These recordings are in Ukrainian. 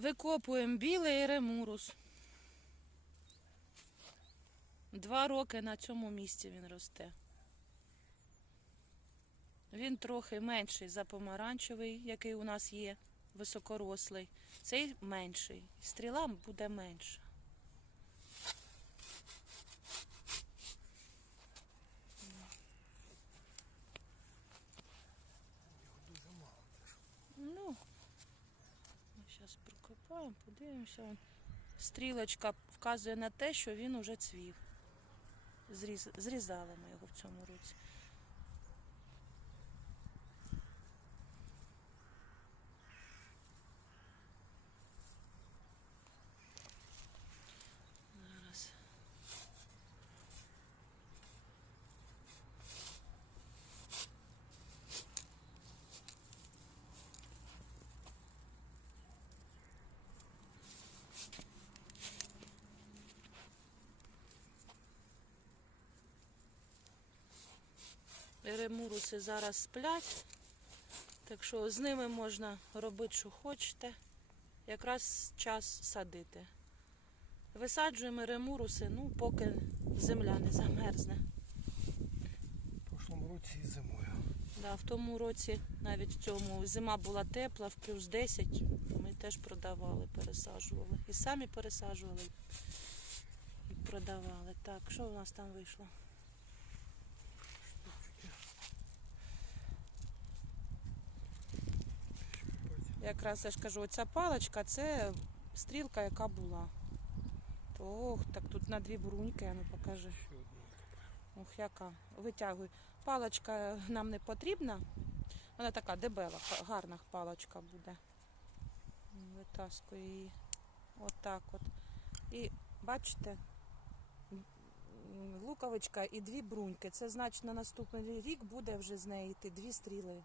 Викопуємо білий ремурус. Два роки на цьому місці він росте. Він трохи менший за помаранчевий, який у нас є, високорослий. Цей менший. Стріла буде менша. Дуже мало. Ну, зараз прокопаємо, подивимося. Вон. Стрілочка вказує на те, що він уже цвів. Зріз... Зрізали ми його в цьому році. Зараз. Ремуруси зараз сплять, так що з ними можна робити, що хочете. Якраз час садити. Висаджуємо ремуруси, ну, поки земля не замерзне. В прошлому році і зимою. Да, в тому році, навіть в цьому, зима була тепла, в плюс 10. Ми теж продавали, пересаджували. І самі пересаджували, і продавали. Так, що у нас там вийшло? Якраз я ж кажу, оця паличка це стрілка, яка була. Ох, так тут на дві бруньки, а ну покажи. Ще. Ох, яка. Витягуй. Паличка нам не потрібна. Вона така дебела, гарна паличка буде. Витаскую її. Отак от. І бачите, луковичка і дві бруньки. Це значить на наступний рік буде вже з неї йти дві стріли.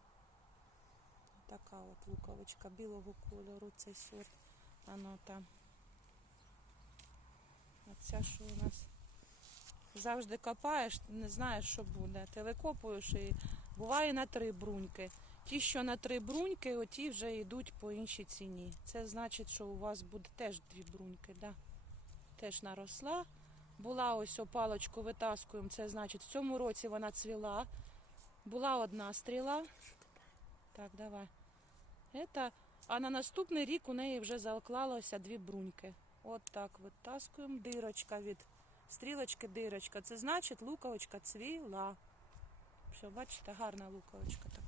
Така от луковичка білого кольору, цей сорт. Воно там. А ця що у нас? Завжди копаєш, не знаєш, що буде. Ти викопуєш і буває на три бруньки. Ті, що на три бруньки, оті вже йдуть по іншій ціні. Це значить, що у вас буде теж дві бруньки, да? теж наросла. Була ось опалочку витаскуємо, це значить в цьому році вона цвіла. Була одна стріла. Так, давай. Это, а на наступний рік у неї вже заклалося дві бруньки. От так витаскуємо. Дирочка від стрілочки, дирочка. Це значить луковочка цвіла. Все, бачите, гарна луковочка така.